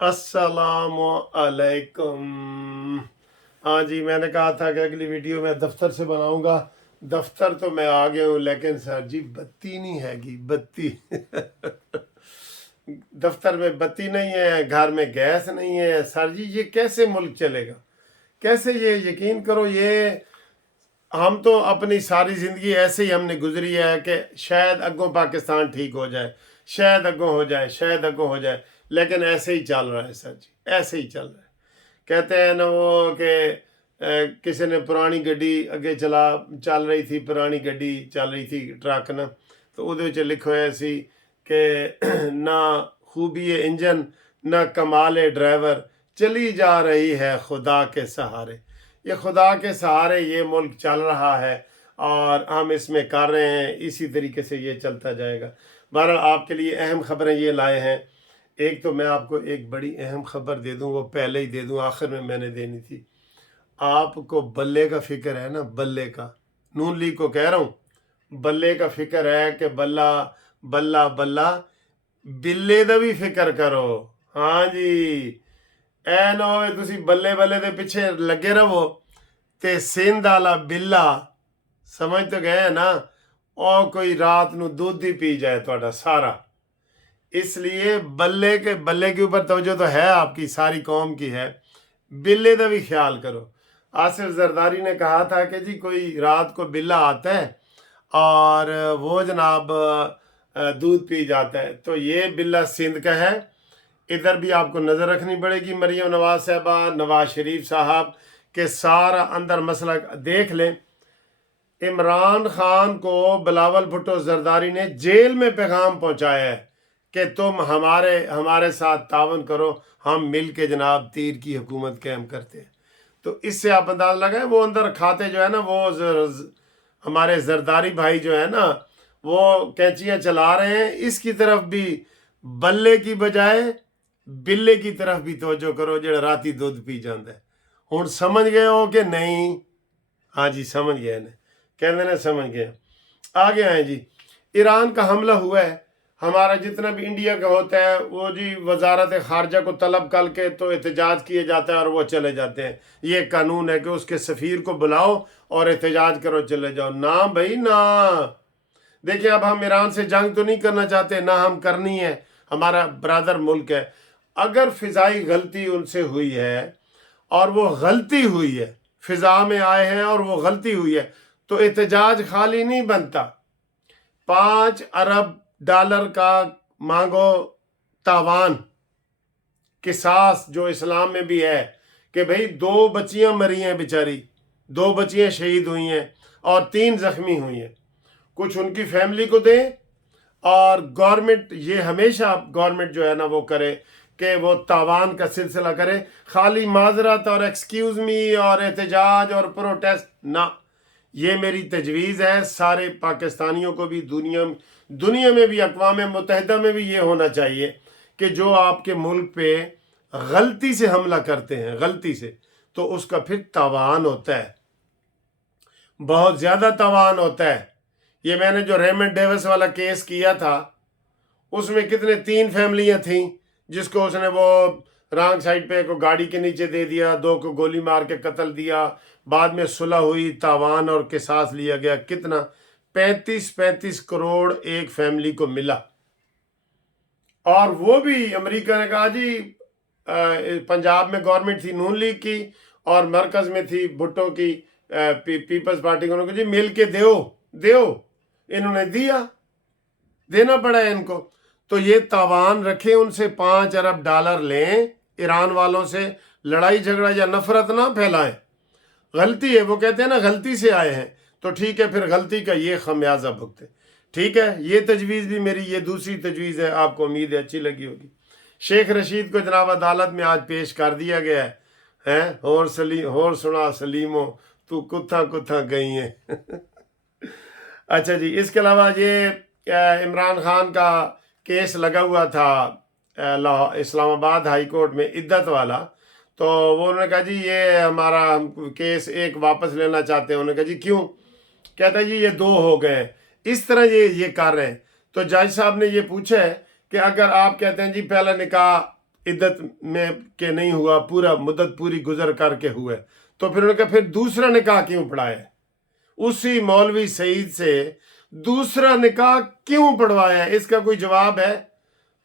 अस्सलामु अलैकुम। हाँ जी, मैंने कहा था कि अगली वीडियो मैं दफ्तर से बनाऊंगा। दफ्तर तो मैं आ गया हूँ, लेकिन सर जी बत्ती नहीं हैगी, बत्ती दफ्तर में बत्ती नहीं है, घर में गैस नहीं है। सर जी ये कैसे मुल्क चलेगा, कैसे? ये यकीन करो, ये हम तो अपनी सारी ज़िंदगी ऐसे ही हमने गुजरी है कि शायद अगों पाकिस्तान ठीक हो जाए, शायद अगों हो जाए, शायद अगों हो जाए, लेकिन ऐसे ही चल रहा है सर जी, ऐसे ही चल रहा है। कहते हैं ना वो कि किसी ने पुरानी गड्डी अगे चल रही थी, पुरानी गड्डी चल रही थी ट्रक ना, तो ਉਹਦੇ ਵਿੱਚ ਲਿਖਿਆ ਹੋਇਆ ਸੀ कि ना खूबी इंजन ना कमाल ड्राइवर, चली जा रही है खुदा के सहारे। ये खुदा के सहारे ये मुल्क चल रहा है और हम इसमें कर रहे हैं, इसी तरीके से ये चलता जाएगा। बहरहाल आपके लिए अहम खबरें ये लाए हैं। एक तो मैं आपको एक बड़ी अहम खबर दे दूं, वो पहले ही दे दूं, आखिर में मैंने देनी थी। आपको बल्ले का फिक्र है ना, बल्ले का, नून लीग को कह रहा हूँ, बल्ले का फिक्र है कि बल्ला बल्ला बल्ला, बिल्ले का भी फिक्र करो। हाँ जी, ਐ ਨਾ ਹੋਵੇ ਤੁਸੀਂ ਬੱਲੇ ਬੱਲੇ ਦੇ ਪਿੱਛੇ ਲੱਗੇ ਰਹੋ ਤੇ ਸਿੰਧ ਵਾਲਾ ਬਿੱਲਾ, ਸਮਝ तो गए ना, और कोई रात ਨੂੰ दूध ही पी जाए ਤੁਹਾਡਾ सारा। इसलिए बल्ले के ऊपर तवज्जो तो है आपकी, सारी कौम की है, बिल्ले का भी ख्याल करो। आसिफ जरदारी ने कहा था कि जी कोई रात को बिल्ला आता है और वो जनाब दूध पी जाता है, तो ये बिल्ला सिंध का है। इधर भी आपको नज़र रखनी पड़ेगी। मरीम नवाज साहबा, नवाज शरीफ साहब के सारा अंदर मसला देख लें। इमरान खान को बिलावल भुट्टो जरदारी ने जेल में पैगाम पहुंचाया है कि तुम हमारे साथ तावन करो, हम मिल के जनाब तीर की हुकूमत कायम करते हैं। तो इससे आप अंदाज़ा लगाएं, वो अंदर खाते जो है ना, वो हमारे जरदारी भाई जो है ना, वो कैंचियाँ चला रहे हैं। इसकी तरफ भी बल्ले की बजाय बिल्ले की तरफ भी तवज्जो करो, जो राती दूध पी जाता है। हुण समझ गए हो कि नहीं? हाँ जी समझ गए ने, कहते ने समझ गए। आगे आए जी, ईरान का हमला हुआ है। हमारा जितना भी इंडिया का होता है वो जी वजारत खारजा को तलब करके तो एहतजाज किए जाता है और वो चले जाते हैं। ये कानून है कि उसके सफ़ीर को बुलाओ और एहतजाज करो, चले जाओ। ना भाई ना, देखिए अब हम ईरान से जंग तो नहीं करना चाहते, ना हम करनी है, हमारा ब्रदर मुल्क है। अगर फ़िज़ाई गलती उनसे हुई है और वो गलती हुई है, फ़िज़ा में आए हैं और वो गलती हुई है, तो एहतजाज खाली नहीं बनता। 5 अरब डॉलर का मांगो तावान, किसास जो इस्लाम में भी है कि भाई 2 बच्चियां मरी हैं बेचारी, 2 बच्चियां शहीद हुई हैं और 3 जख्मी हुई हैं, कुछ उनकी फैमिली को दें। और गवर्नमेंट, ये हमेशा गवर्नमेंट जो है ना वो करे कि वो तावान का सिलसिला करे, खाली माजरत और एक्सक्यूज़ मी और एहतजाज और प्रोटेस्ट ना। ये मेरी तजवीज़ है सारे पाकिस्तानियों को भी, दुनिया में भी, अक़वाम मुत्तहिदा में भी ये होना चाहिए कि जो आपके मुल्क पे गलती से हमला करते हैं, गलती से, तो उसका फिर तावान होता है, बहुत ज़्यादा तावान होता है। ये मैंने जो रेमंड डेविस वाला केस किया था, उसमें कितने 3 फैमिलियाँ थीं जिसको उसने वो रॉन्ग साइड पे को गाड़ी के नीचे दे दिया, 2 को गोली मार के कत्ल दिया, बाद में सुलह हुई, तावान और किसास लिया गया। कितना? 35 करोड़ एक फैमिली को मिला। और वो भी अमेरिका ने कहा जी, पंजाब में गवर्नमेंट थी नून लीग की और मरकज में थी भुट्टो की पीपल्स पार्टी को, जी मिल के दो। इन्होंने दिया, देना पड़ा है इनको। तो ये तावान रखें, उनसे 5 अरब डॉलर लें, ईरान वालों से लड़ाई झगड़ा या नफरत ना फैलाएं। गलती है, वो कहते हैं ना गलती से आए हैं, तो ठीक है, फिर गलती का ये खमियाजा भुगते। ठीक है, ये तजवीज़ भी मेरी, ये दूसरी तजवीज़ है, आपको उम्मीद है अच्छी लगी होगी। शेख रशीद को जनाब अदालत में आज पेश कर दिया गया है। होर सुना सलीमो, तू कुत्था कुत्था गई है अच्छा जी, इसके अलावा ये इमरान खान का केस लगा हुआ था इस्लामाबाद हाई कोर्ट में, इद्दत वाला। तो वो उन्होंने कहा जी ये हमारा केस एक वापस लेना चाहते हैं। उन्होंने कहा जी क्यों? कहता है जी ये 2 हो गए। इस तरह ये कर रहे हैं। तो जज साहब ने ये पूछा है कि अगर आप कहते हैं जी पहला निकाह इद्दत में के नहीं हुआ, पूरा मुद्दत पूरी गुजर करके हुए, तो फिर उन्होंने कहा फिर दूसरा निकाह क्यों पढ़ाया? उसी मौलवी सईद से दूसरा निकाह क्यों पढ़वाया? इसका कोई जवाब है?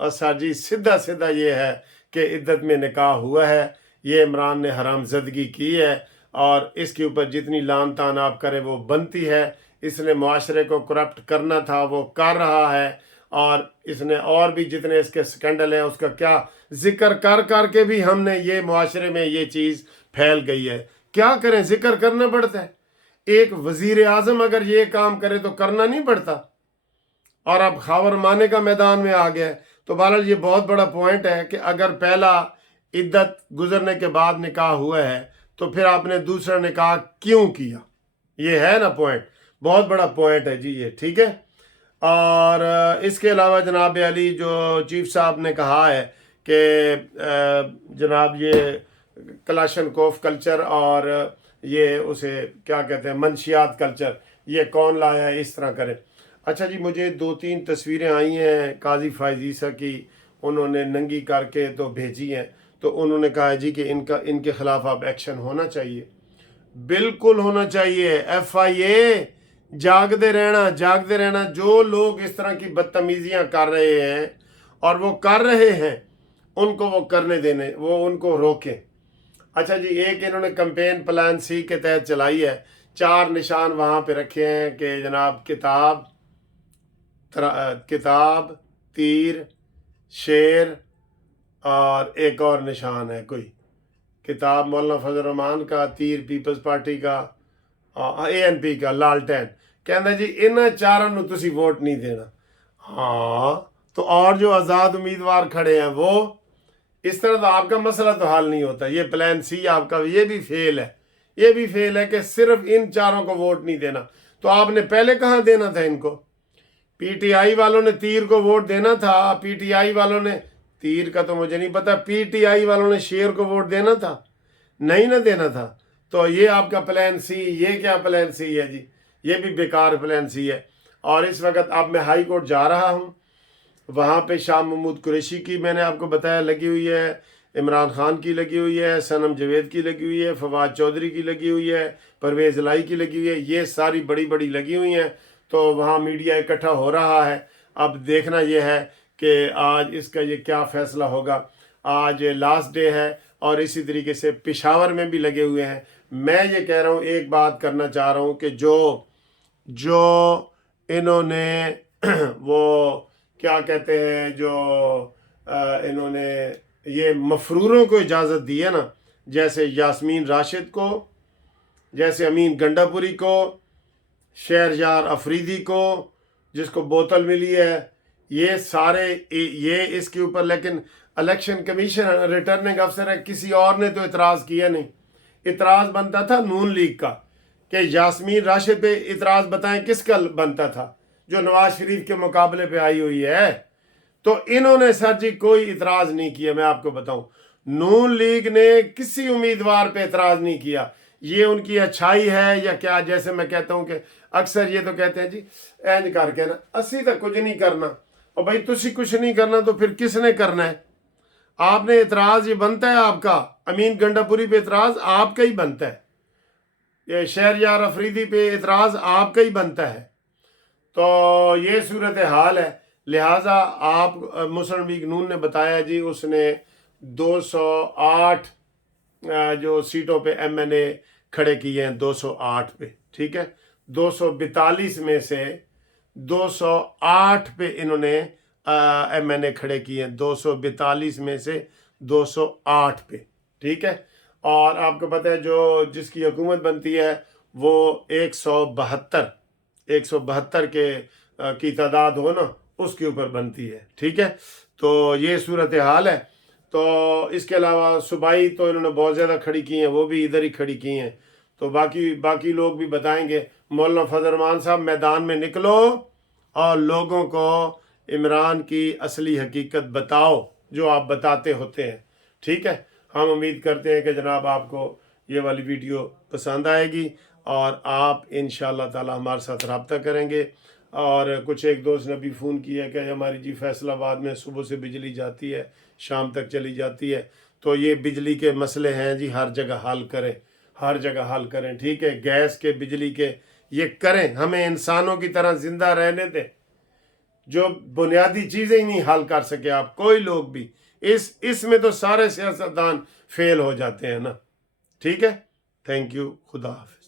और सर जी सीधा सीधा ये है कि इद्दत में निकाह हुआ है, ये इमरान ने हरामजदगी की है और इसके ऊपर जितनी लान तान आप करें वो बनती है। इसने मुआशरे को करप्ट करना था वो कर रहा है, और इसने और भी जितने इसके स्कैंडल हैं उसका क्या जिक्र कर करके भी हमने ये मुआशरे में ये चीज़ फैल गई है। क्या करें, जिक्र करना पड़ता है। एक वजीर आजम अगर ये काम करे तो करना नहीं पड़ता, और अब खावर माने का मैदान में आ गया है। तो बहरहाल ये बहुत बड़ा पॉइंट है कि अगर पहला इद्दत गुजरने के बाद निकाह हुआ है तो फिर आपने दूसरा निकाह क्यों किया? ये है ना पॉइंट, बहुत बड़ा पॉइंट है जी ये, ठीक है। और इसके अलावा जनाब अली जो चीफ साहब ने कहा है कि जनाब ये कलाशनकोफ कल्चर और ये उसे क्या कहते हैं मंशियात कल्चर, ये कौन लाया है, इस तरह करें। अच्छा जी, मुझे 2-3 तस्वीरें आई हैं काजी फायजीसा की, उन्होंने नंगी करके तो भेजी हैं, तो उन्होंने कहा है जी कि इनके खिलाफ अब एक्शन होना चाहिए। बिल्कुल होना चाहिए। FIA, जागते रहना। जो लोग इस तरह की बदतमीजियां कर रहे हैं और वो कर रहे हैं, उनको वो करने देने, वो उनको रोकें। अच्छा जी, एक इन्होंने कैंपेन प्लान C के तहत चलाई है। 4 निशान वहाँ पे रखे हैं कि जनाब किताब, तीर, शेर और एक और निशान है कोई, किताब मौलाना फजल रहमान का, तीर पीपल्स पार्टी का, ANP का लालटेन। कहना जी इन चारों ਨੂੰ ਤੁਸੀਂ वोट नहीं देना। हाँ, तो और जो आज़ाद उम्मीदवार खड़े हैं वो, इस तरह तो आपका मसला तो हल नहीं होता। ये प्लान C आपका ये भी फेल है, ये भी फेल है कि सिर्फ इन चारों को वोट नहीं देना। तो आपने पहले कहाँ देना था इनको? PTI वालों ने तीर को वोट देना था, PTI वालों ने, तीर का तो मुझे नहीं पता, PTI वालों ने शेर को वोट देना था, नहीं ना देना था। तो ये आपका प्लान C, ये क्या प्लान C है जी? ये भी बेकार प्लान C है। और इस वक्त अब मैं हाई कोर्ट जा रहा हूँ, वहाँ पे शाह महमूद कुरैशी की मैंने आपको बताया लगी हुई है, इमरान खान की लगी हुई है, सनम जवेद की लगी हुई है, फवाद चौधरी की लगी हुई है, परवेज़ लाई की लगी हुई है, ये सारी बड़ी बड़ी लगी हुई हैं। तो वहाँ मीडिया इकट्ठा हो रहा है। अब देखना यह है कि आज इसका ये क्या फ़ैसला होगा। आज लास्ट डे है और इसी तरीके से पेशावर में भी लगे हुए हैं। मैं ये कह रहा हूँ, एक बात करना चाह रहा हूँ कि जो इन्होंने वो क्या कहते हैं, जो इन्होंने ये मफरूरों को इजाज़त दी है ना, जैसे यास्मीन राशिद को, जैसे अमीन गंडापुरी को, शहरयार अफरीदी को जिसको बोतल मिली है, ये सारे ये इसके ऊपर, लेकिन इलेक्शन कमीशन रिटर्निंग अफसर है, किसी और ने तो इतराज़ किया नहीं। इतराज़ बनता था नून लीग का कि यास्मीन राशिद पे इतराज़ बताएं किसका बनता था, जो नवाज शरीफ के मुकाबले पे आई हुई है। तो इन्होंने सर जी कोई इतराज़ नहीं किया। मैं आपको बताऊं, नून लीग ने किसी उम्मीदवार पे इतराज़ नहीं किया। ये उनकी अच्छाई है या क्या? जैसे मैं कहता हूं कि अक्सर ये तो कहते हैं जी इंज करके ना असी तो कुछ नहीं करना, और भाई तुसी कुछ नहीं करना तो फिर किसने करना है? आपने इतराज़ ये बनता है आपका, अमीन गंडापुरी पे इतराज़ आपका ही बनता है, ये शहरयार अफरीदी पे इतराज़ आपका ही बनता है। तो ये सूरत हाल है। लिहाजा आप मुस्लिम लीग नून ने बताया जी उसने 208 जो सीटों पे MNA खड़े किए हैं, 208 पे, ठीक है। 242 में से 208 पे इन्होंने MNA खड़े किए हैं, 242 में से 208 पे, ठीक है। और आपको पता है जो जिसकी हुकूमत बनती है वो 172 की तादाद हो ना, उसके ऊपर बनती है, ठीक है। तो ये सूरत हाल है। तो इसके अलावा सूबाई तो इन्होंने बहुत ज़्यादा खड़ी की हैं, वो भी इधर ही खड़ी की हैं। तो बाकी लोग भी बताएंगे। मौलाना फजल रहमान साहब मैदान में निकलो और लोगों को इमरान की असली हकीकत बताओ जो आप बताते होते हैं, ठीक है। हम उम्मीद करते हैं कि जनाब आपको ये वाली वीडियो पसंद आएगी और आप इंशाअल्लाह ताला हमारे साथ रब्ता करेंगे। اور کچھ ایک دوست نے بھی فون کیا کہ ہماری جی فیصل آباد میں صبح سے بجلی جاتی ہے شام تک چلی جاتی ہے، تو یہ بجلی کے مسئلے ہیں جی، ہر جگہ حل کریں، ہر جگہ حل کریں، ٹھیک ہے، گیس کے بجلی کے یہ کریں، ہمیں انسانوں کی طرح زندہ رہنے دیں۔ جو بنیادی چیزیں ہی نہیں حل کر سکے آپ کوئی لوگ بھی، اس میں تو سارے سیاستدان فیل ہو جاتے ہیں نا، ٹھیک ہے، تھینک یو، خدا حافظ۔